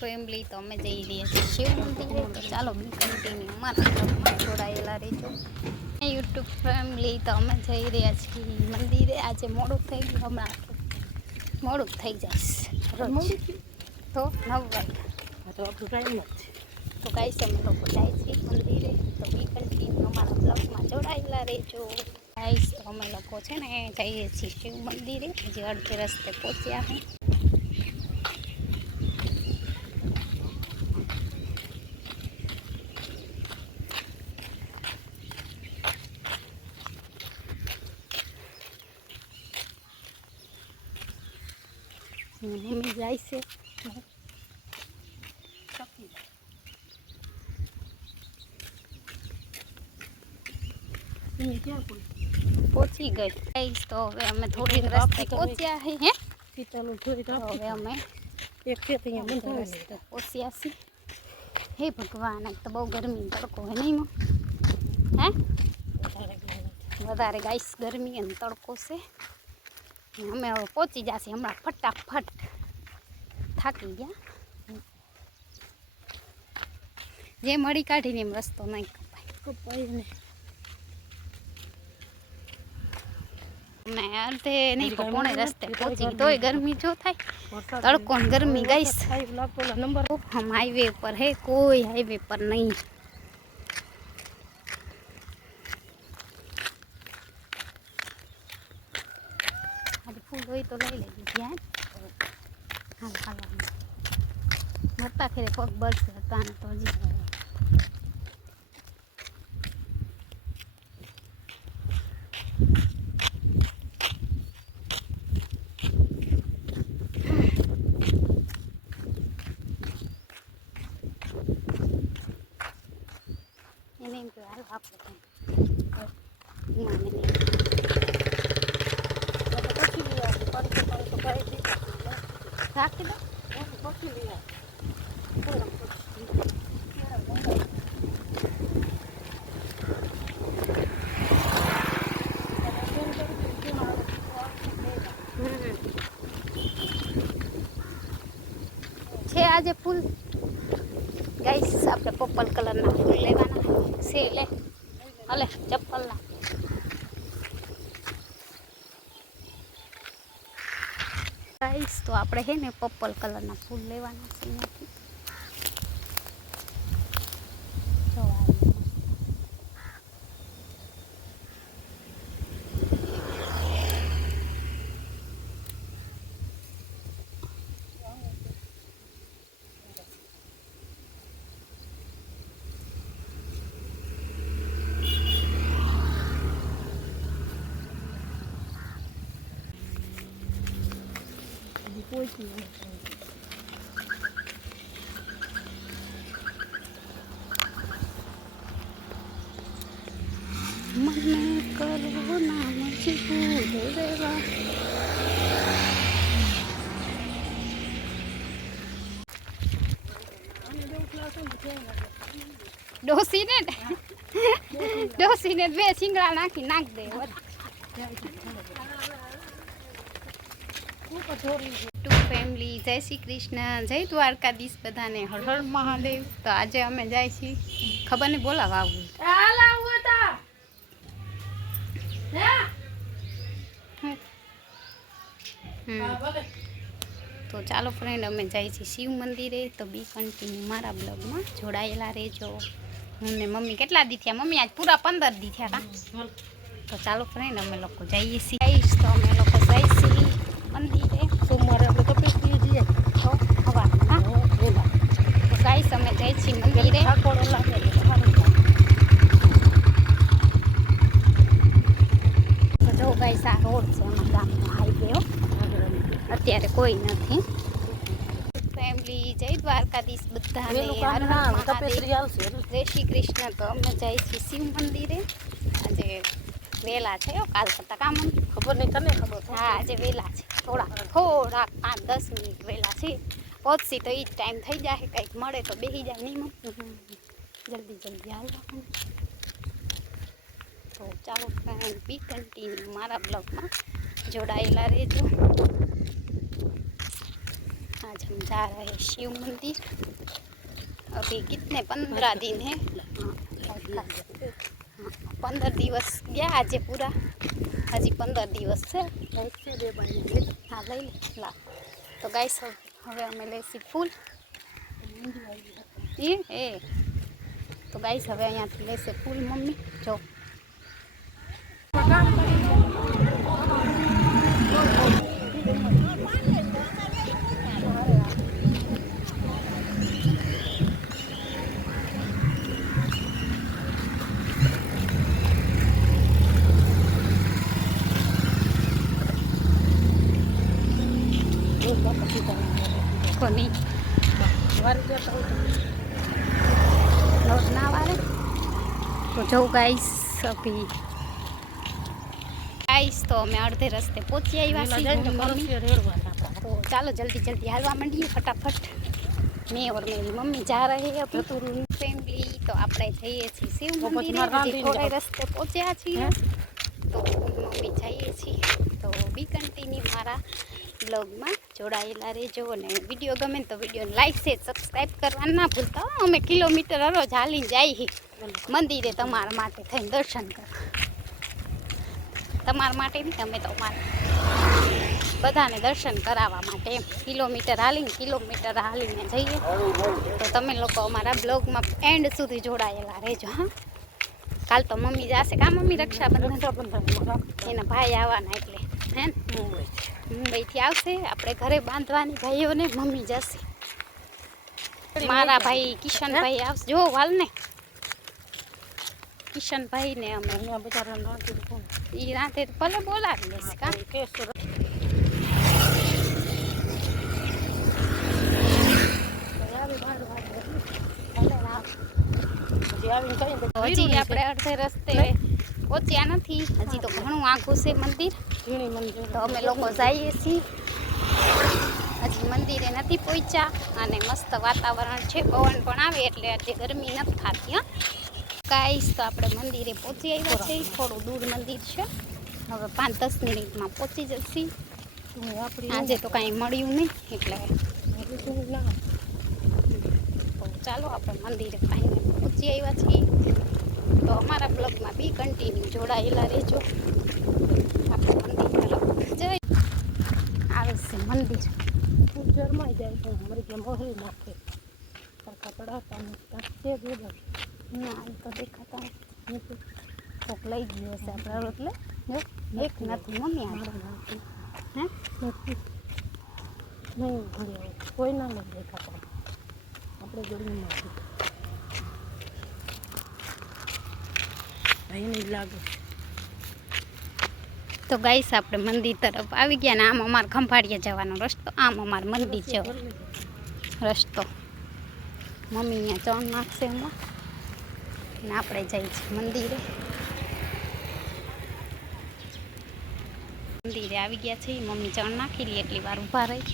Family તો અમે જઈ રહ્યા છીએ શિવ મંદિરે, તો ચાલો કન્ટિન્યુ અમારા બ્લોગમાં જોડાયેલા રહેજો. યુટ્યુબ ફેમિલી તો અમે જઈ રહ્યા છીએ મંદિરે. આજે મોડું થઈ ગયું, હમણાં મોડું થઈ જશે રોજ તો 9 વાગ્યા તો આપણું ટાઈમ જ છે. તો ગાઈસ અમે લોકો જાય છીએ મંદિરે, તો બી કન્ટિન્યુ અમારા બ્લોગમાં જોડાયેલા રહેજો. ગાઈસ તો અમે લોકો છે ને જઈએ છીએ શિવ મંદિરે, હજી અડધે રસ્તે પહોંચ્યા હું. મમ્મી જાય છે પહોંચી ગઈ. ગાઈસ તો હવે અમે થોડીક રસ્તે પહોંચ્યા હે હવે અમે પહોંચ્યા છીએ. હે ભગવાન, આજ તો બહુ ગરમી તડકો હે નહીં હે વધારે ગાઈસ ગરમી અને તડકો છે. અમે હવે પહોંચી જશે હમણાં ફટાફટ. થાકી ગયા, જે મળી કાઢીને એમ રસ્તો નહીં કપાય ને. અડધે નહીં પોણે રસ્તે પહોંચી તોય ગરમી જો થાય, તડકો ને ગરમી ગાઈસ. હમ હાઈવે પર હે, કોઈ હાઈવે પર નહીં. ફૂલ હોય તો લઈ લેજો ધ્યાન. હાલ હાલ મરતા ખેરે પગ બળશે હતા તો હજી એને એમ કે હાલ આપણે રાખી દો છે આજે ફૂલ ગાઈસ. આપણે પર્પલ કલરના ફૂલ લેવાના છે. લે હલે ચપ્પલના. ગાઈસ તો આપણે હે ને પર્પલ કલરના ફૂલ લેવાના છે અહીંયાથી. મને કરો ના મજબૂર રેવા. ડોસીને બે સિંગડા નાખી નાખ દે. ફેમિલી જય શ્રી કૃષ્ણ, જય દ્વારકાધીશ બધાને. હર હર મહાદેવ. તો આજે અમે જાય છીએ, ખબર નહીં બોલાવા આવું. તો ચાલો ફ્રેન્ડ અમે જાય છીએ શિવ મંદિરે. તો બી કન્ટિન્યુ મારા બ્લોગમાં જોડાયેલા રહેજો. હું ને મમ્મી કેટલા દી થયા? મમ્મી આજ પૂરા 15 દી થયા હતા. તો ચાલો ફ્રેન્ડ અમે લોકો જઈએ છીએ. તો અમે લોકો જાય છીએ મંદિરે. સોમવારે આપણે કપેશ જઈએ તો હવા હા તો ગાઈસ અમે જાય છીએ મંદિરે. જો ગાઈસ આ રોડ છે અમારા ગામનો હાઈવે. અત્યારે કોઈ નથી. ફેમિલી જય દ્વારકાધીશ બધાને. જય શ્રી કૃષ્ણ. તો અમે જાય છીએ શિવ મંદિરે. આજે વેલા છે કાલ કરતા કામ ખબર નહીં તને ખબર. હા આજે વેલા છે, થોડાક 5-10 મિનિટ વેલા છે. પહોંચી તો એ જ ટાઈમ થઈ જાય, કંઈક મળે તો બેસી જાય નહીં. જલ્દી હાલવાનું. તો ચાલો ફ્રેન્ડ બી કન્ટિન્યુ મારા બ્લોગમાં જોડાયેલા રહેજો. आज हम जा रहे हैं शिव मंदिर। अभी कितने 15 दिन है। 15 दिवस गया आज पूरा, हजी 15 दिवस है। हाँ लई ले ला। तो गाइस હવે અમે લેસી ફૂલ એ તો ગાઈસ હવે અહીંયાથી લેશે ફૂલ મમ્મી જો કોની ना वाले तो जाओ गाइस अभी गाइस तो मैं अर्धे रस्ते पहुंची आई वासी तो चलो जल्दी जल्दी हलवा मंडिए फटाफट। मैं और मेरी मम्मी जा रहे हैं अभी फैमिली। तो આપણે જઈએ છીએ શિવ મંદિરે, થોડે રસ્તે પહોંચ્યા છીએ તો મમ્મી જઈએ છીએ। તો બી કન્ટિન્યુ મારા બ્લોગમાં જોડાયેલા રહેજો અને વિડીયો ગમે તો વિડીયોને લાઈક શેર સબસ્ક્રાઈબ કરવા ના ભૂલતા। અમે કિલોમીટર રોજ હાલીને જઈએ મંદિરે તમારા માટે થઈને દર્શન કરવા, તમારા માટે નહીં, અમે તો અમારા બધાને દર્શન કરાવવા માટે એમ કિલોમીટર હાલીને જઈએ। તો તમે લોકો અમારા બ્લોગમાં એન્ડ સુધી જોડાયેલા રહેજો। હા કાલ તો મમ્મી જશે કા મમ્મી રક્ષાબંધન એના ભાઈ આવવાના એટલે હે ને મુંબઈથી આવશે, આપણે ઘરે બાંધવાની ભાઈઓને મમ્મી જશે। મારા ભાઈ કિશનભાઈ આવશે જો હાલ ને કિશનભાઈ ને અમે એ રાતે ભલે બોલાવી લેશે કા હજી આપણે અડધે રસ્તે પહોંચ્યા નથી, હજી તો ઘણું આઘું છે મંદિર। તો અમે લોકો જઈએ છીએ, હજી મંદિરે નથી પહોંચ્યા અને મસ્ત વાતાવરણ છે, પવન પણ આવે એટલે આજે ગરમી નથી થતી। હા ગાઈસ તો આપણે મંદિરે પહોંચી આવ્યા છે, થોડું દૂર મંદિર છે, હવે 5-10 મિનિટમાં પહોંચી જશે। આજે તો કાંઈ મળ્યું નહીં એટલે ચાલો આપણે મંદિરે ફાઇનલી પહોંચી આવ્યા છીએ। તો અમારા બ્લોગમાં બી કન્ટિન્યુ જોડાયેલા રહેજો। આપણે મંદિર તરફ જઈ આવે છે મંદિર જરમાઈ જાય તો અમારી કે મોહરી નાખે કપડા ના એ તો દેખાતા કોક લઈ ગયો છે આપણે એટલે એક નથી મમ્મી નથી હે નથી નહીં કોઈ ના લઈ દેખાતા આપણે જોડે નથી તો ગાઈસ આપણે મંદિર તરફ આવી ગયા ને આમ અમારે ખંભાળિયા જવાનો રસ્તો, આમ અમારે મંદિર જવાનો રસ્તો। મમ્મી અહીંયા ચણ નાખશે હમણાં ને આપણે જઈએ છીએ મંદિરે। મંદિરે આવી ગયા છે, મમ્મી ચણ નાખી લે એટલી વાર ઊભા રહી।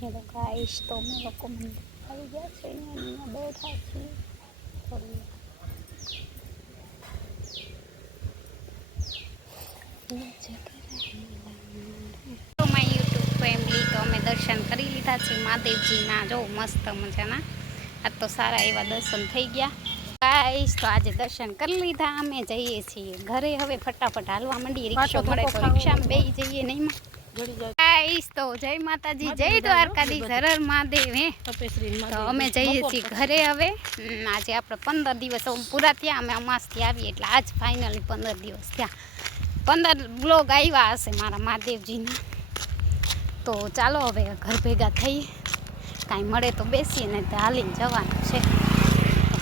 હેલો ગાઈસ તો અમે લોકો મંદિર આવી ગયા છે, અહીંયા બેઠા છીએ થોડી તો માય યુટ્યુબ ફેમિલી તો અમે દર્શન કરી લીધા છે મહાદેવજીના, જો મસ્ત મજાના। આજ તો સારા એવા દર્શન થઈ ગયા ગાઈસ। તો આજે દર્શન કરી લીધા, અમે જઈએ છીએ ઘરે હવે ફટાફટ હાલવા માંડીએ। રિક્ષા મળે તો રિક્ષામાં બેસી જઈએ નહીં ગાઈસ। તો જય માતાજી, જય દ્વારકાધીશ, હર હર મહાદેવ। હે તો અમે જઈએ છીએ ઘરે હવે। આજે આપણે 15 દિવસ પૂરા થયા, અમે અમાસથી આવીએ એટલે આજ ફાઇનલી 15 દિવસ થયા। 15 બ્લોગ આવ્યા હશે મારા મહાદેવજીના। તો ચાલો હવે ઘર ભેગા થઈએ, કાંઈ મળે તો બેસીએ ને તો હાલીને જવાનું છે,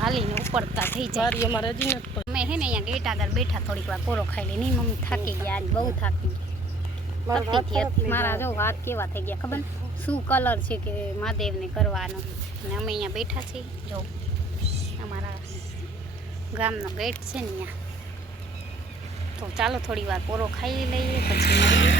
હાલીને ઉપડતા થઈ જાય। અમે હે ને અહીંયા ગેટ આગળ બેઠા થોડીક વાર કોરો ખાઈ લઈ, નહીં મમ્મી થાકી ગયા આજ, બહુ થાકી ગયા। મારા જો હાથ કેવા થઈ ગયા ખબર શું કલર છે કે મહાદેવને કરવાનો, અને અમે અહીંયા બેઠા છીએ જો અમારા ગામનો ગેટ છે ને અહીંયા। તો ચાલો થોડી વાર પોરો ખાઈ લઈએ પછી મળીએ।